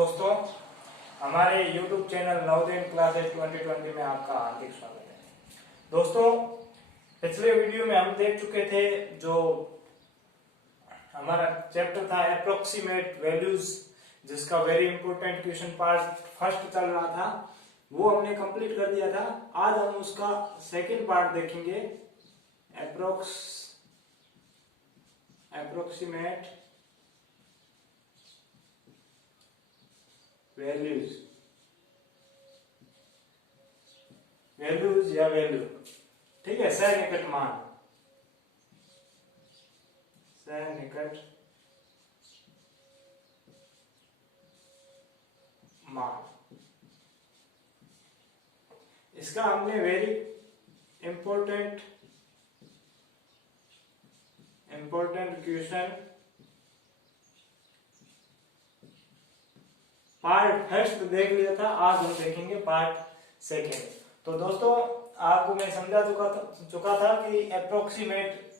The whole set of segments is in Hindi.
दोस्तों, हमारे YouTube चैनल नवोदय क्लासेस 2020 में आपका हार्दिक स्वागत है। दोस्तों, पिछले वीडियो में हम देख चुके थे जो हमारा चैप्टर था अप्रोक्सीमेट वैल्यूज, जिसका very important question part first चल रहा था, वो हमने कंप्लीट कर दिया था। आज हम उसका सेकंड पार्ट देखेंगे, अप्रोक्सीमेट वैल्यूज या वैल्यू, ठीक है। सन्निकट मान इसका हमने very important question part first देख लिया था। आज हम देखेंगे पार्ट सेकेंड। तो दोस्तों, आपको मैं समझा चुका था कि अप्रोक्सीमेट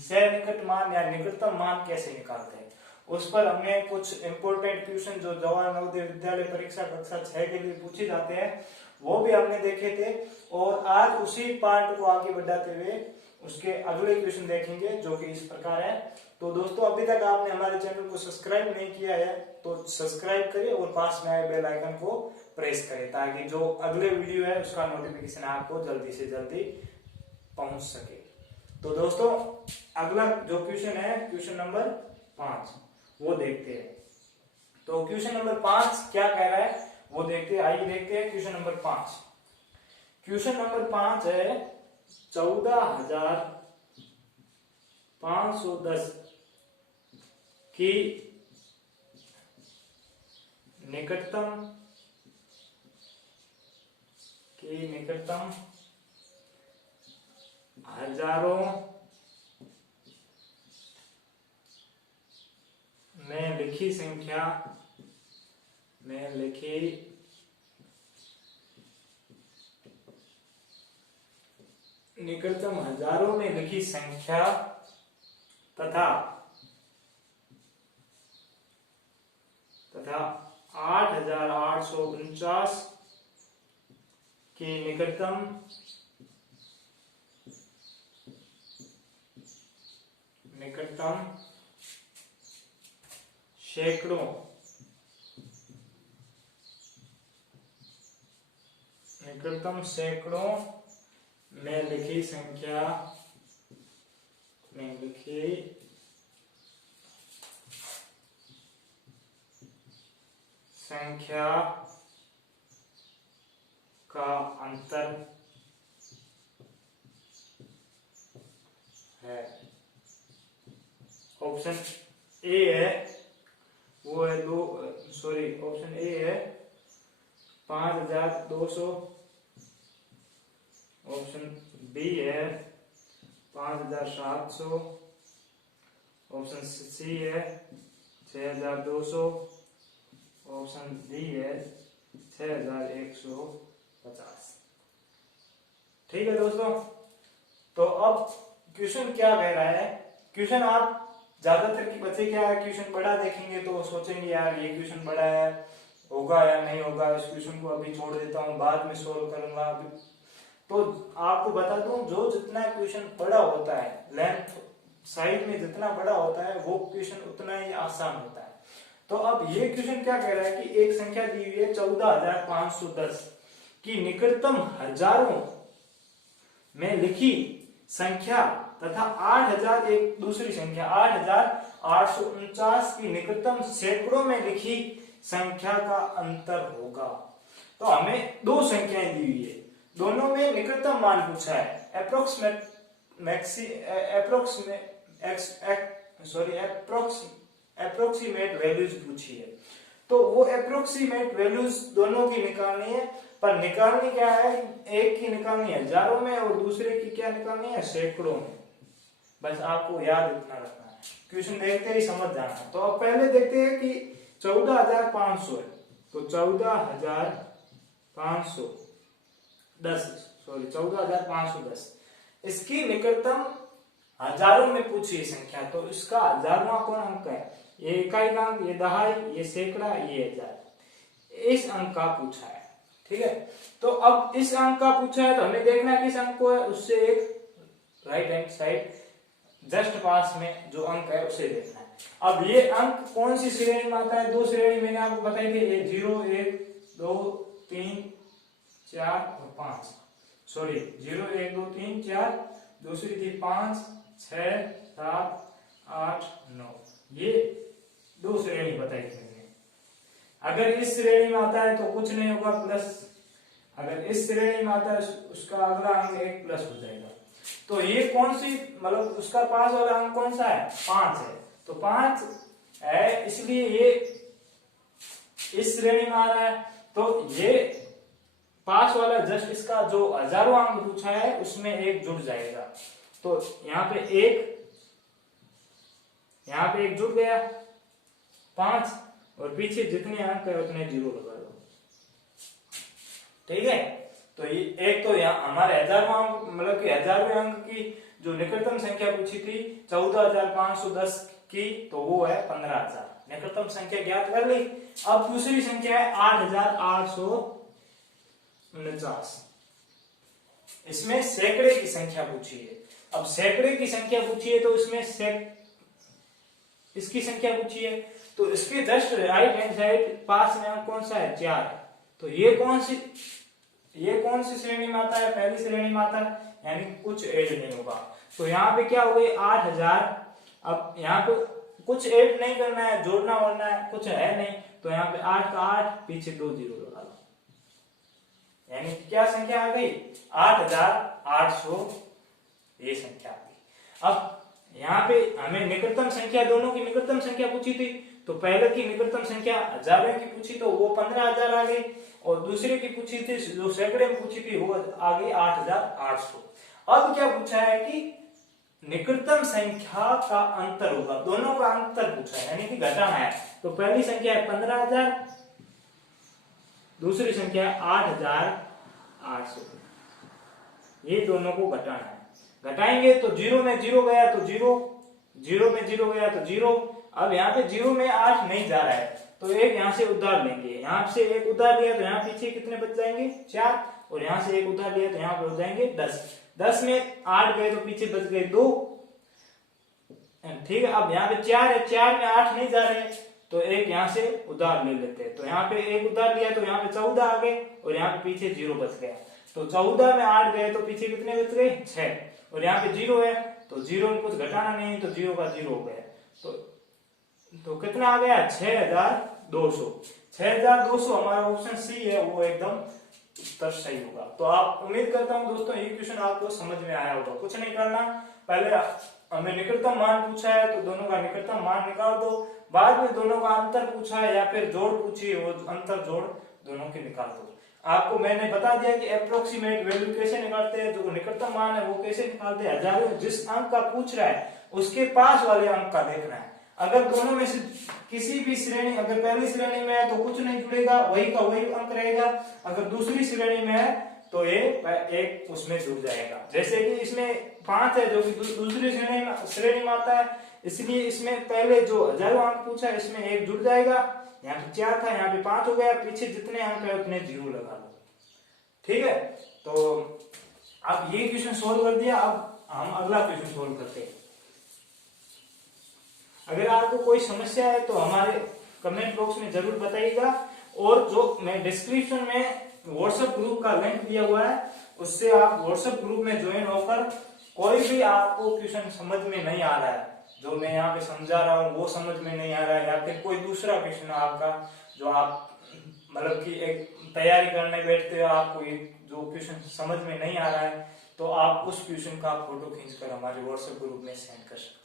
सन्निकट मान या निकटतम मान कैसे निकालते हैं। उस पर हमने कुछ इंपॉर्टेंट क्वेश्चन जो जवाहर नवोदय विद्यालय परीक्षा कक्षा 6 के लिए पूछे जाते हैं वो भी हमने देखे थे। और आज उसी पार्ट को आगे बढ़ाते हुए उसके अगले क्वेश्चन देखेंगे जो कि इस प्रकार है। तो दोस्तों, अभी तक आपने हमारे चैनल को सब्सक्राइब नहीं किया है तो सब्सक्राइब करें और पास में आए बेल आइकन को प्रेस करें ताकि जो अगले वीडियो है उसका नोटिफिकेशन आपको जल्दी से जल्दी पहुंच सके। तो दोस्तों, अगला जो क्वेश्चन है क्वेश्चन नंबर 5 वो देखते हैं। तो क्वेश्चन नंबर 5 क्या कह रहा है वो देखते हैं। आइए देखते हैं क्वेश्चन नंबर 5। क्वेश्चन नंबर 5 है 14,510 की निकटतम हजारों में लिखी संख्या निकटतम हजारों में लिखी संख्या तथा 8,849 की निकटतम सैकड़ों में लिखी संख्या का अंतर है। ऑप्शन ए है वो है ऑप्शन ए है 5,200, ऑप्शन बी है 5,700, ऑप्शन सी है 6,200, ऑप्शन डी है 6,150। ठीक है दोस्तों, तो अब क्वेश्चन क्या कह रहा है। क्वेश्चन आप ज्यादातर की बच्चे क्या है, क्वेश्चन बड़ा देखेंगे तो सोचेंगे यार ये क्वेश्चन बड़ा है, होगा या नहीं होगा, इस क्वेश्चन को अभी छोड़ देता हूँ, बाद में सोल्व करूंगा। अभी तो आपको बता दूं, जो जितना क्वेश्चन बड़ा होता है, लेंथ साइड में जितना बड़ा होता है वो क्वेश्चन उतना ही आसान होता है। तो अब ये क्वेश्चन क्या कह रहा है कि एक संख्या दी हुई है 14,510 की निकटतम हजारों में लिखी संख्या तथा 8,000 एक दूसरी संख्या 8,849 की निकटतम सैकड़ों में लिखी संख्या का अंतर होगा। तो हमें दो संख्याएं दी हुई है, दोनों में निकटतम मान पूछा है। अप्रोक्सीमेट वैल्यूज पूछी है। तो वो अप्रोक्सीमेट वैल्यूज दोनों की निकालनी है, पर निकालनी क्या है, एक की निकालनी है हजारों में और दूसरे की क्या निकालनी है, सैकड़ों में। बस आपको याद इतना रखना है, क्वेश्चन देखते ही समझ जाना है। तो अब पहले देखते हैं कि 14,500 है, तो 14,510 इसकी निकटतम हजारों में पूछी संख्या, तो इसका हजारवां कौन अंक है, ये इकाई का अंक, ये दहाई, ये सैकड़ा, ये हजार। इस अंक का पूछा है। ठीक है, तो अब इस अंक का पूछा है तो हमें देखना है किस अंक को है, उससे एक राइट हैंड साइड जस्ट पास में जो अंक है उसे देखना है। अब ये अंक कौन सी श्रेणी में आता है? दो श्रेणी मैंने आपको बताई थी, 0 1 2 3 4 और 5, सॉरी 0 1 2 3 4, दूसरी थी 5 6 7 8 9, ये दो श्रेणी बताई थी मैंने। अगर इस श्रेणी में आता है तो कुछ नहीं होगा प्लस, अगर इस श्रेणी में आता है उसका अगला अंक 1 प्लस हो जाएगा। तो ये कौन सी, मतलब उसका पास वाला अंक कौन सा है? 5 है, तो 5 है, इसलिए ये इस श्रेणी में आ रहा है। तो ये पास वाला जस्ट इसका जो हजारों अंक पूछा है उसमें एक जुड़ जाएगा। तो यहाँ पे एक जुड़ गया 5, और पीछे जितने अंक है उतने 0 लगा दो। ठीक है, तो ये एक तो यहाँ हमारे हजारों अंक, मतलब कि हजारों अंक की जो निकटतम संख्या पूछी थी 14,510 की, तो वो है 15,000। निकटतम संख्या ज्ञात कर ली। अब दूसरी संख्या है 8,849, इसमें सैकड़े की संख्या पूछी है। अब सैकड़े की संख्या पूछी है तो इसमें इसकी संख्या पूछी है, तो इसके जस्ट राइट हैंड साइड पास में अंक कौन सा है? 4। तो ये कौन सी श्रेणी में आता है? पहली श्रेणी में आता है, यानी कुछ ऐड नहीं होगा। तो यहाँ पे क्या हो गई? 8,000। अब यहाँ पे कुछ ऐड नहीं करना है, जोड़ना वोड़ना है कुछ है नहीं, तो यहाँ पे 8 का 8, पीछे 2 0 लगा लो, यानी क्या संख्या आ गई? 8,800 ये संख्या आ गई। अब यहाँ पे हमें निकटतम संख्या, दोनों की निकटतम संख्या पूछी थी, तो पहले की निकटतम संख्या हजारों की पूछी तो वो 15,000 आ गई, और दूसरे की पूछी थी जो सैकड़े में पूछी थी वो आ गई 8,800। अब क्या पूछा है कि निकटतम संख्या का अंतर होगा, दोनों का अंतर पूछा है, यानी कि घटाना है। तो पहली संख्या है 15,000, दूसरी संख्या है 8,800, ये दोनों को घटाना है। घटाएंगे तो 0 में 0 गया तो 0, 0 में 0 गया तो 0। अब यहाँ पे 0 में 8 नहीं जा रहा है, तो एक यहाँ से उधार लेंगे, यहाँ से एक उधार लिया तो यहाँ पीछे कितने बच जाएंगे? 4, और यहाँ से एक उधार लिया तो यहाँ पे हो जाएंगे 10। 10 में 8 गए तो पीछे बच गए 2। ठीक है, अब यहाँ पे 4 है, 4 में 8 नहीं जा रहे, तो एक यहाँ से उधार ले लेते हैं। तो यहाँ पे एक उधार लिया तो यहाँ पे 14 आ गए, और यहाँ पे पीछे 0 बच गया। तो 14 में 8 गए तो पीछे कितने बच गए? 6, और यहाँ पे 0 है, तो 0 में कुछ घटाना नहीं, तो 0 का 0 हो गया। तो कितना आ गया? 6,200। 6,200 हमारा ऑप्शन सी है, वो एकदम उत्तर सही होगा। तो आप, उम्मीद करता हूं दोस्तों ये क्वेश्चन आपको समझ में आया होगा। कुछ नहीं करना, पहले हमें निकटतम मान पूछा है तो दोनों का निकटतम मान निकाल दो, बाद में दोनों का अंतर पूछा है या फिर जोड़ पूछी है, वो अंतर जोड़ दोनों के निकाल दो। आपको मैंने बता दिया कि अप्रोक्सीमेट वैल्यू कैसे निकालते हैं, जो निकटतम मान है वो कैसे निकालते हैं। हजारों जिस अंक का पूछ रहा है उसके पास वाले अंक का देखना है। अगर दोनों में से किसी भी श्रेणी, अगर पहली श्रेणी में है तो कुछ नहीं जुड़ेगा, वही का वही अंक रहेगा। अगर दूसरी श्रेणी में है तो ये एक उसमें जुड़ जाएगा। जैसे कि इसमें 5 है जो कि दूसरी श्रेणी में आता है, इसलिए इसमें पहले जो हजारों अंक पूछा है इसमें एक जुड़ जाएगा। यहाँ पे 4 था, यहाँ पे 5 हो गया, पीछे जितने अंक है उतने 0 लगा लो। ठीक है, तो अब ये क्वेश्चन सोल्व कर दिया। अब हम अगला क्वेश्चन सोल्व करते हैं। अगर आपको कोई समस्या है तो हमारे कमेंट बॉक्स में जरूर बताइएगा, और जो मैं डिस्क्रिप्शन में व्हाट्सएप ग्रुप का लिंक दिया हुआ है उससे आप व्हाट्सएप ग्रुप में ज्वाइन होकर कोई भी आपको क्वेश्चन समझ में नहीं आ रहा है, जो मैं यहाँ पे समझा रहा हूँ वो समझ में नहीं आ रहा है, या फिर कोई दूसरा क्वेश्चन आपका जो आप मतलब कि एक तैयारी करने बैठते हो, आपको जो क्वेश्चन समझ में नहीं आ रहा है, तो आप उस क्वेश्चन का फोटो खींचकर हमारे व्हाट्सएप ग्रुप में सेंड कर सकते हो।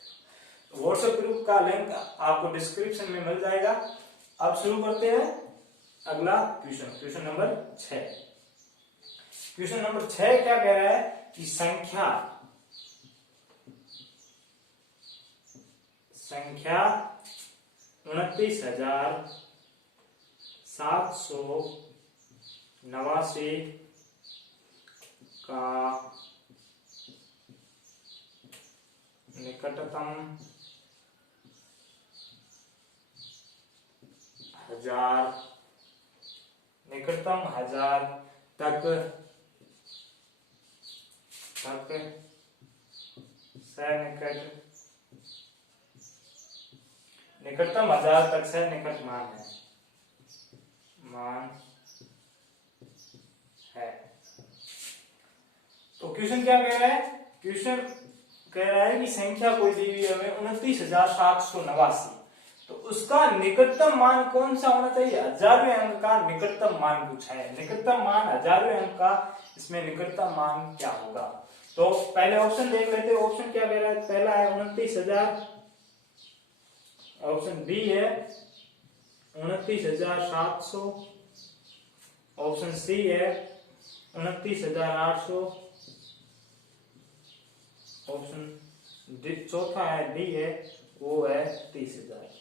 व्हाट्सएप ग्रुप का लिंक आपको डिस्क्रिप्शन में मिल जाएगा। अब शुरू करते हैं अगला question, question number 6। Question number 6 क्या कह रहा है कि संख्या 29,789 का निकटतम हजार निकटतम 1000 तक सन्निकट निकटतम 1000 तक सन्निकट मान है। तो क्वेश्चन क्या कह रहा है? क्वेश्चन कह रहा है कि संख्या कोई दी हुई है हमें 29,789, तो उसका निकटतम मान कौन सा होना चाहिए? 1000वें अंक का निकटतम मान पूछा है। निकटतम मान 1000वें अंक का, इसमें निकटतम मान क्या होगा? तो पहले ऑप्शन देख लेते हैं। ऑप्शन क्या कह रहा है? पहला है 29,000, ऑप्शन बी है 29,700, ऑप्शन सी है 29,800, ऑप्शन चौथा है डी है वो है 30,000।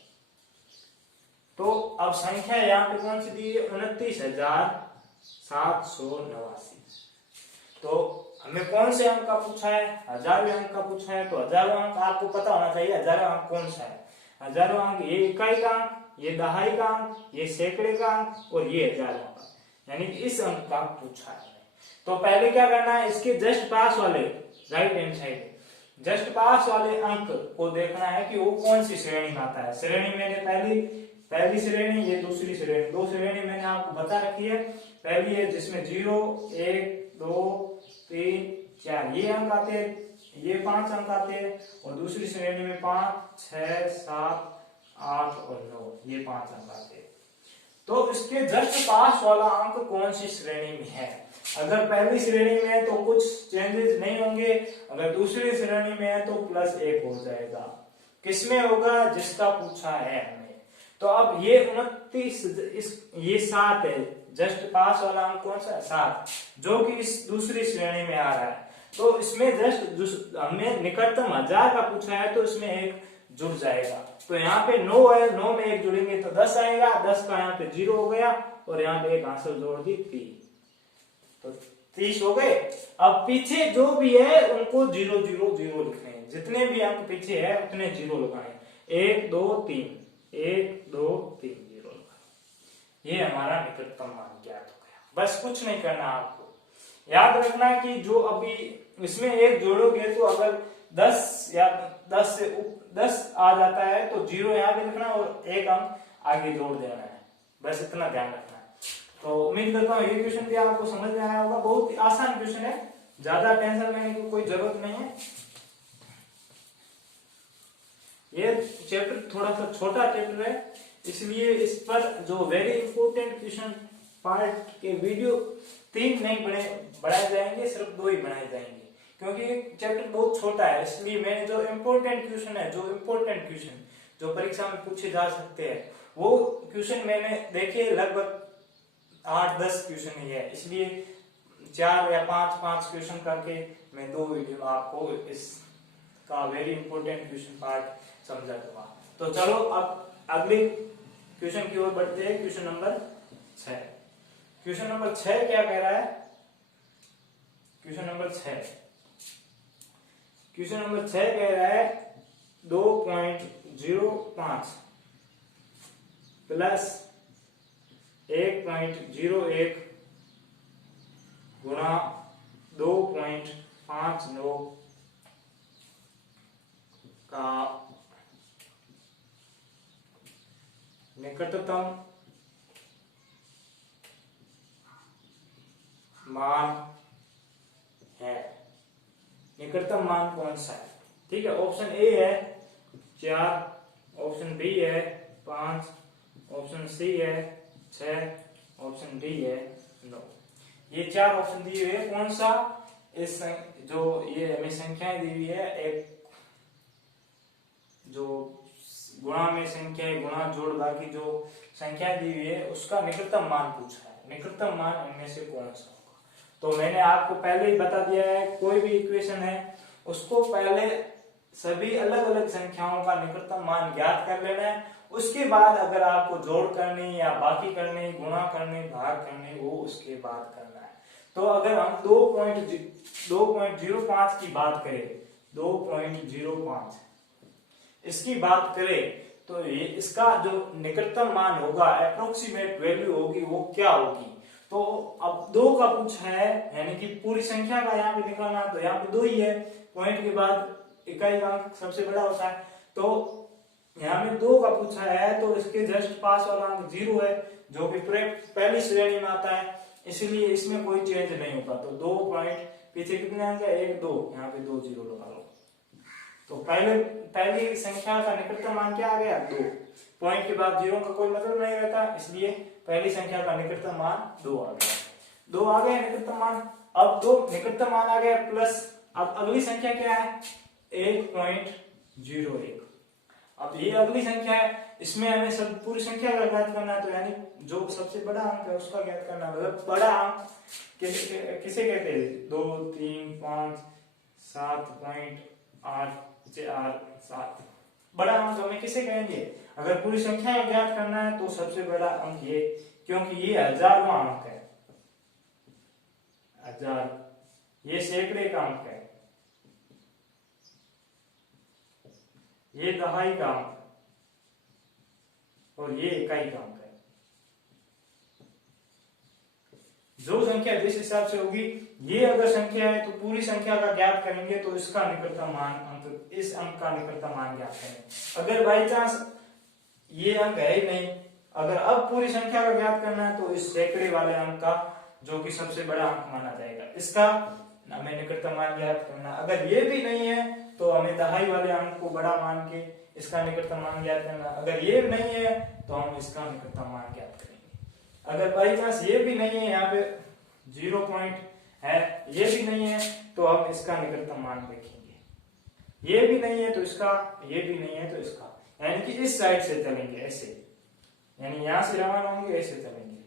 तो अब संख्या यहाँ पे कौन सी दी है? 29,789। तो हमें कौन से अंक का पूछा है? 1000वें अंक का पूछा है। तो 1000वां अंक आपको पता होना चाहिए। 1000वां अंक कौन सा है? 1000वां अंक ये इकाई का अंक, ये दहाई का अंक, ये सैकड़े का अंक और ये 1000वां का, यानी कि इस अंक का पूछा है। तो पहले क्या करना है? इसके जस्ट पास वाले राइट हैंड साइड जस्ट पास वाले अंक को देखना है कि वो कौन सी श्रेणी में आता है। श्रेणी मैंने पहली श्रेणी, ये दूसरी श्रेणी, दो श्रेणी मैंने आपको बता रखी है। पहली है जिसमें 0, 1, 2, 3, 4 ये अंक आते हैं, ये 5 अंक आते हैं, और दूसरी श्रेणी में 5, 6, 7, 8 और 9 ये 5 अंक आते हैं। तो इसके जस्ट पास वाला अंक कौन सी श्रेणी में है? अगर पहली श्रेणी में है तो कुछ चेंजेस नहीं होंगे, अगर दूसरी श्रेणी में है तो +1 हो जाएगा। किसमें होगा? जिसका पूछा है हमें। तो अब ये 29, ये 7 है, जस्ट पास वाला अंक कौन सा है? 7, जो कि इस दूसरी श्रेणी में आ रहा है। तो इसमें जस्ट हमें निकटतम 1000 का पूछा है, तो इसमें 1 जुड़ जाएगा। तो यहाँ पे 9 है, 9 में 1 जुड़ेंगे तो 10 आएगा, 10 का यहाँ पे 0 हो गया, और यहाँ पे एक आंसर जोड़ दी 3, तो 30 हो गए। अब पीछे जो भी है उनको 0 0 0 लिखने हैं। जितने भी अंक पीछे है उतने 0 लगाए। 1 2 3 1 2 3 0 लगाए। ये हमारा निकटतम मान ज्ञात हो गया। बस कुछ नहीं करना आपको। याद रखना कि जो अभी इसमें 1 जोड़ोगे तो अगर 10 या 10 से 10 आ जाता है तो 0 यहाँ पे लिखना और 1 अंक आगे जोड़ देना है। बस इतना ध्यान रखना है। तो उम्मीद करता हूँ ये क्वेश्चन भी आपको समझ में आया होगा। बहुत ही आसान क्वेश्चन है, ज्यादा टेंशन लेने की कोई जरूरत नहीं है। ये चैप्टर थोड़ा सा छोटा चैप्टर है, इसलिए इस पर जो वेरी इंपॉर्टेंट क्वेश्चन पार्ट के वीडियो 3 नहीं बनाए जाएंगे, सिर्फ 2 ही बनाए जाएंगे, क्योंकि चैप्टर बहुत छोटा है। इसलिए मैंने जो इम्पोर्टेंट क्वेश्चन जो परीक्षा में पूछे जा सकते हैं वो क्वेश्चन मैंने देखे लगभग 8-10 क्वेश्चन ही है, इसलिए 4 या 5 क्वेश्चन करके मैं 2 वीडियो आपको इसका वेरी इंपॉर्टेंट क्वेश्चन पार्ट समझा दूंगा। तो चलो अब अगले क्वेश्चन की ओर बढ़ते हैं। Question number 6। क्वेश्चन नंबर 6 क्या कह रहा है? क्वेश्चन नंबर 6 कह रहा है 2.05 प्लस 1.01 गुणा 2.59 का निकटतम मान है। निकटतम मान कौन सा है? ठीक है, ऑप्शन ए है 4, ऑप्शन बी है 5, ऑप्शन सी है 6, ऑप्शन डी है 9। ये 4 ऑप्शन दिए हुए, कौन सा इस जो ये हमें संख्याएं दी हुई है, एक जो गुणा में संख्या है, गुणा जोड़ बाकी जो संख्या दी हुई है उसका निकटतम मान पूछा है। निकटतम मान इनमें से कौन सा होगा? तो मैंने आपको पहले ही बता दिया है, कोई भी इक्वेशन है उसको पहले सभी अलग अलग संख्याओं का निकटतम मान ज्ञात कर लेना है। उसके बाद अगर आपको जोड़ करनी या बाकी करनी, गुणा करनी, भाग करनी, वो उसके बाद करना है। तो अगर हम 2.05 की बात करें, 2.05 इसकी बात करें तो ये इसका जो निकटतम मान होगा, अप्रोक्सीमेट वैल्यू होगी, वो क्या होगी। तो अब 2 का पूछा है, यानी कि पूरी संख्या का यहाँ पे निकालना, तो यहाँ पे 2 ही है, पॉइंट के बाद इकाई अंक सबसे बड़ा होता है, तो यहाँ में 2 का पूछा है, तो इसके जस्ट पास वाला अंक 0 है, जो कि पहली श्रेणी में आता है, इसलिए इसमें कोई चेंज नहीं होगा। तो 2 पॉइंट पीछे कितने अंक है, 1 2, यहाँ पे 2 0 लगा लो। तो पहली संख्या का निकटतम मान क्या आ गया, 2, पॉइंट के बाद 0 का कोई मतलब नहीं रहता, इसलिए पहली संख्या का निकटतम मान 2 आ गया। 2 आ गया निकटतम मान। अब 2 निकटतम मान आ गया प्लस, अब अगली संख्या क्या है, 1.01। अब ये अगली संख्या है, इसमें हमें सब पूरी संख्या का ज्ञात करना है, तो यानी जो सबसे बड़ा अंक है उसका ज्ञात करना है। मतलब बड़ा अंक किसे कहते हैं, 2 3 5 7.8 7, बड़ा अंक हमें किसे कहेंगे, अगर पूरी संख्या का ज्ञात करना है तो सबसे बड़ा अंक ये, क्योंकि ये 1000वां अंक है, 1000, ये सैकड़े का अंक है, ये दहाई का अंक और ये इकाई का अंक है। जो संख्या जिस हिसाब से होगी, ये अगर संख्या है तो पूरी संख्या का ज्ञात करेंगे, तो इसका निकटतम मान अंक, इस अंक का निकटतम मान ज्ञात करेंगे। अगर बाई चांस ये अंक है ही नहीं, अगर अब पूरी संख्या का ज्ञात करना है, तो इस सैकड़े वाले अंक का, जो कि सबसे बड़ा अंक माना जाएगा, इसका हमें निकटतम मान ज्ञात करना। अगर ये भी नहीं है तो हमें दहाई वाले अंक को बड़ा मान के इसका निकटतम मान ज्ञात करना। अगर ये नहीं है तो हम इसका निकटतम मान ज्ञात करेंगे। अगर बाई चांस ये भी नहीं है, यहाँ पे 0 पॉइंट है, ये भी नहीं है, तो हम इसका निकटतम मान देखेंगे। ये भी नहीं है तो इसका, ये भी नहीं है तो इसका, यानी कि इस साइड से चलेंगे ऐसे, यानी यहां से रवाना होंगे, ऐसे चलेंगे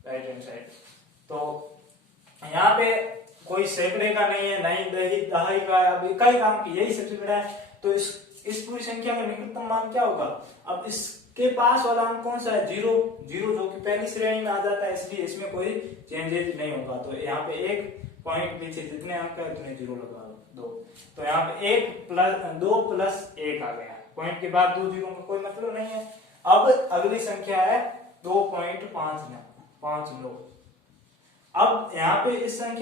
राइट हैंड साइड। तो यहाँ पे कोई सैकड़े का नहीं है, नहीं दहाई का, अब इकाई का अंक यही सबसे बड़ा है, तो इस पूरी संख्या का निकटतम मान क्या होगा। अब इसके पास वाला अंक कौन सा है, 0 0, जो कि पहली श्रेणी में आ जाता है, इसलिए इसमें कोई चेंजेस नहीं होगा। तो यहाँ पे 1 पॉइंट पीछे जितने अंक है उतने 0 लगा दो, तो यहाँ पे 2 प्लस 1 आ गया, पॉइंट के बाद 2 0 का कोई मतलब नहीं है। अब अगली संख्या है 2.59। अब यहाँ पे इस अंक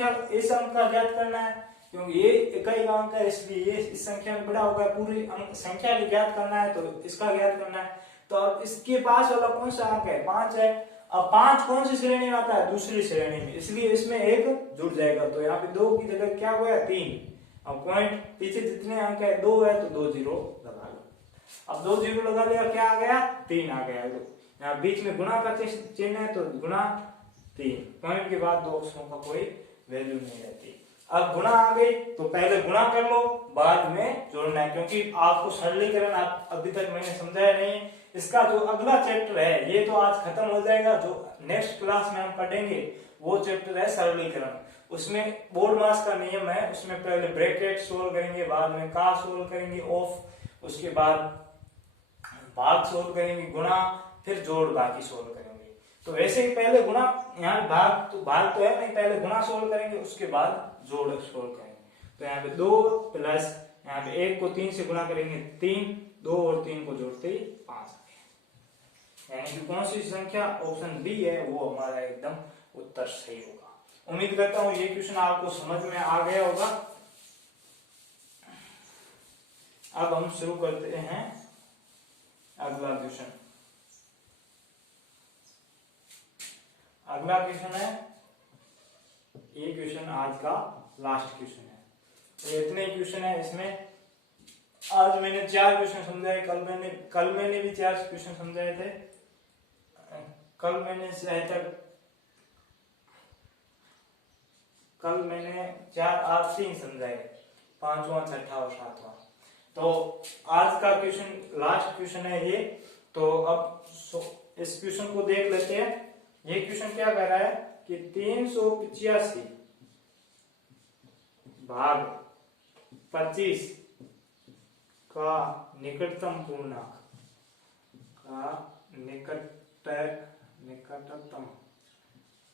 का ज्ञात करना है, क्योंकि ये इकाई का अंक है, इसलिए ये इस संख्या में बड़ा होगा। पूरी अंक संख्या भी ज्ञात करना है, तो इसका ज्ञात करना है। तो अब इसके पास वाला कौन सा अंक है, 5 है। अब 5 कौन सी श्रेणी में आता है, दूसरी श्रेणी में, इसलिए इसमें 1 जुड़ जाएगा। तो यहाँ पे 2 की जगह क्या हुआ, 3। अब पॉइंट पीछे जितने अंक है 2 है, तो 2 0 लगा लो। अब 2 0 लगा लिया, क्या आ गया, 3 आ गया। यहाँ बीच में गुणा का चिन्ह है, तो गुणा 3, पॉइंट के बाद 2 अक्षरों का कोई वैल्यू नहीं रहती। अब गुणा आ गई, तो पहले गुणा कर लो, बाद में जोड़ना है, क्योंकि आपको सरलीकरण अभी तक मैंने समझाया नहीं। इसका जो अगला चैप्टर है, ये तो आज खत्म हो जाएगा, जो नेक्स्ट क्लास में हम पढ़ेंगे वो चैप्टर है सरलीकरण। उसमें बोर्ड मास का नियम है, उसमें पहले ब्रैकेट सोल्व करेंगे, बाद में का सोल्व करेंगे, ऑफ, उसके बाद भाग सोल्व करेंगे, गुणा, फिर जोड़ बाकी सोल्व करेंगे। तो वैसे ही पहले गुणा, यहाँ भाग तो है नहीं, पहले गुणा सोल्व करेंगे, उसके बाद जोड़ सोल्व करेंगे। तो यहाँ पे 2 प्लस, यहाँ पे 1 को 3 से गुणा करेंगे 3, 2 और 3 को जोड़ते ही 5 आ गया। यानी कि कौन सी संख्या, ऑप्शन बी है, वो हमारा एकदम उत्तर सही होगा। उम्मीद करता हूँ ये क्वेश्चन आपको समझ में आ गया होगा। अब हम शुरू करते हैं अगला क्वेश्चन। अगला क्वेश्चन है, ये क्वेश्चन आज का लास्ट क्वेश्चन है। तो इतने क्वेश्चन है इसमें। आज मैंने 4 क्वेश्चन समझाए, कल मैंने भी 4 क्वेश्चन समझाए थे। कल मैंने 4 आज 3 समझाए, 5वां 6वां और 7वां। तो आज का क्वेश्चन लास्ट क्वेश्चन है ये। तो अब इस क्वेश्चन को देख लेते हैं। ये क्वेश्चन क्या कह रहा है कि 385 भाग 25 का निकटतम पूर्णांक का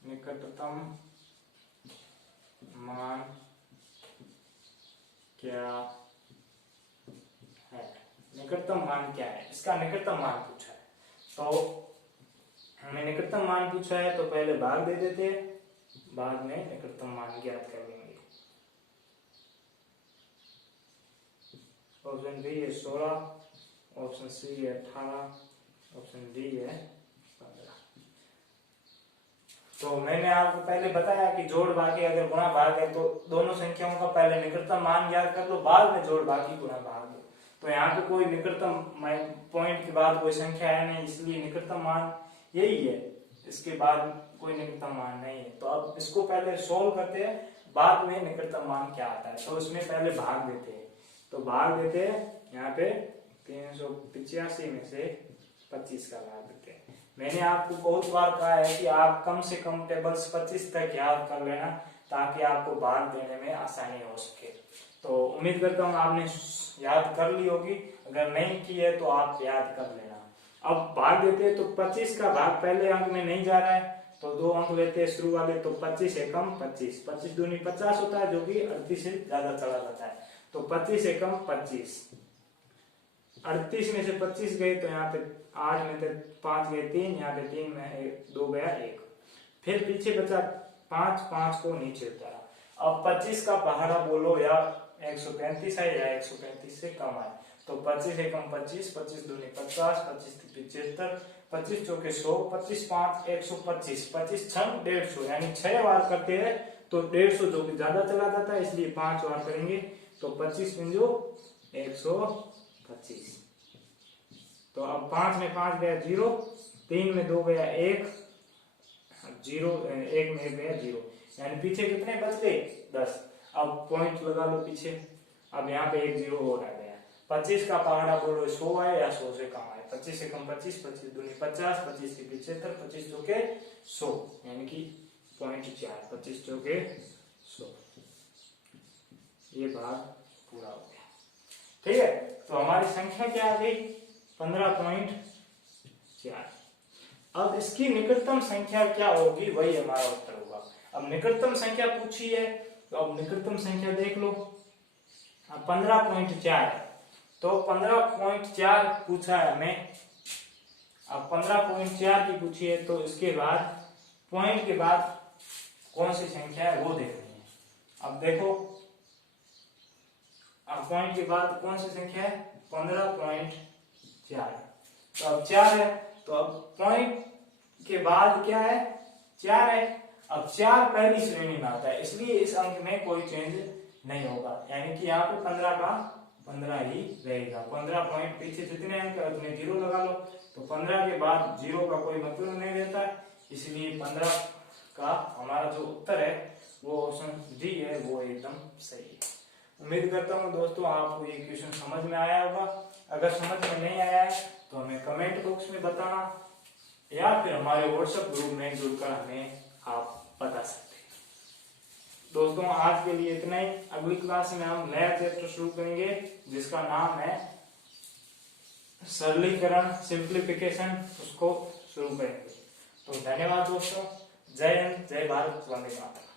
निकटतम मान क्या है। निकटतम मान क्या है, इसका निकटतम मान पूछा है। तो हमें निकटतम मान पूछा है तो पहले भाग दे देते हैं, बाद में निकटतम मान ज्ञात कर लेंगे। ऑप्शन बी है 16, ऑप्शन सी है 18, ऑप्शन डी है 15। तो मैंने आपको पहले बताया कि जोड़ भागी अगर गुणा भाग है तो दोनों संख्याओं का पहले निकटतम मान ज्ञात कर लो, बाद में जोड़ भागी गुणा भाग दो। तो यहाँ पे कोई निकटतम पॉइंट के बाद कोई संख्या है नहीं, इसलिए निकटतम मान यही है, इसके बाद कोई निकटतम मान नहीं है। तो अब इसको पहले सोल्व करते हैं, बाद में निकटतम मान क्या आता है। तो इसमें पहले भाग देते हैं, तो भाग देते हैं यहाँ पे 385 में से 25 का भाग देते हैं। मैंने आपको बहुत बार कहा है कि आप कम से कम टेबल्स 25 तक याद कर लेना, ताकि आपको भाग देने में आसानी हो सके। तो उम्मीद करता हूँ आपने याद कर ली होगी, अगर नहीं की है तो आप याद कर लेना। अब भाग देते हैं तो 25 का भाग पहले अंक में नहीं जा रहा है, तो 2 अंक लेते हैं शुरू वाले, तो 25 एकम 25, 25 दूनी 50 होता है, जो कि 38 से ज्यादा चला जाता है। तो 25 एकम 25, 38 में से 25 गए तो यहाँ पे 8 में से 5 गए 3, यहाँ पे 3 में 2 गया 1, फिर पीछे बचा 5, 5 को नीचे उतारा। अब 25 का पहाड़ा बोलो या 135 है या 135 से कम है। तो 25 एकम 25, 25 दूनी 50, 25 75, 25 चौके 100, 25 5 125, 25 छंग 150, यानी 6 बार करते हैं तो 150 जो कि ज्यादा चला जाता है, इसलिए 5 बार करेंगे। तो 25 पंजो 125। तो अब 5 में 5 गया 0, 3 में 2 गया 1, 0 1 में गया 0, यानी पीछे कितने बच गए 10। अब पॉइंट लगा लो पीछे, अब यहाँ पे 1 0 और आ गया। 25 का पहाड़ा बोलो 100 है या 100 से कम है। 25 से कम 25, 25 दूनी 50, 25 की 75, 25 चौके 100, यानी कि पॉइंट 4, 25 चौके 100। ये भाग पूरा हो गया, ठीक है। तो हमारी संख्या क्या आ गई 15.4। अब इसकी निकटतम संख्या क्या होगी, वही हमारा उत्तर होगा। अब निकटतम संख्या पूछी है, तो अब निकटतम संख्या देख लो। अब 15.4 है, तो 15.4 पूछा है हमें। अब 15.4 की पूछी है, तो इसके बाद पॉइंट के बाद कौन सी संख्या है वो देखनी है। अब देखो, अब पॉइंट के बाद कौन सी संख्या है 15.4, तो अब 4 है, तो अब पॉइंट के बाद क्या है 4 है। अब 4 पहली श्रेणी में आता है, इसलिए इस अंक में कोई चेंज नहीं होगा, यानी कि यहाँ पे 15 का 15 ही रहेगा। 15 पॉइंट पीछे जितने अंक है उतने 0 लगा लो, तो 15 के बाद 0 का कोई मतलब नहीं रहता, इसलिए 15 का हमारा जो उत्तर है वो ऑप्शन डी है, वो एकदम सही है। उम्मीद करता हूँ दोस्तों आपको ये क्वेश्चन समझ में आया होगा। अगर समझ में नहीं आया है तो हमें कमेंट बॉक्स में बताना, या फिर हमारे व्हाट्सएप ग्रुप में जुड़कर हमें आप बता सकते हैं। दोस्तों आज के लिए इतना ही, अगली क्लास में हम नया चैप्टर शुरू करेंगे जिसका नाम है सरलीकरण, सिंप्लीफिकेशन, उसको शुरू करेंगे। तो धन्यवाद दोस्तों, जय हिंद, जय भारत, वंदे मातरम।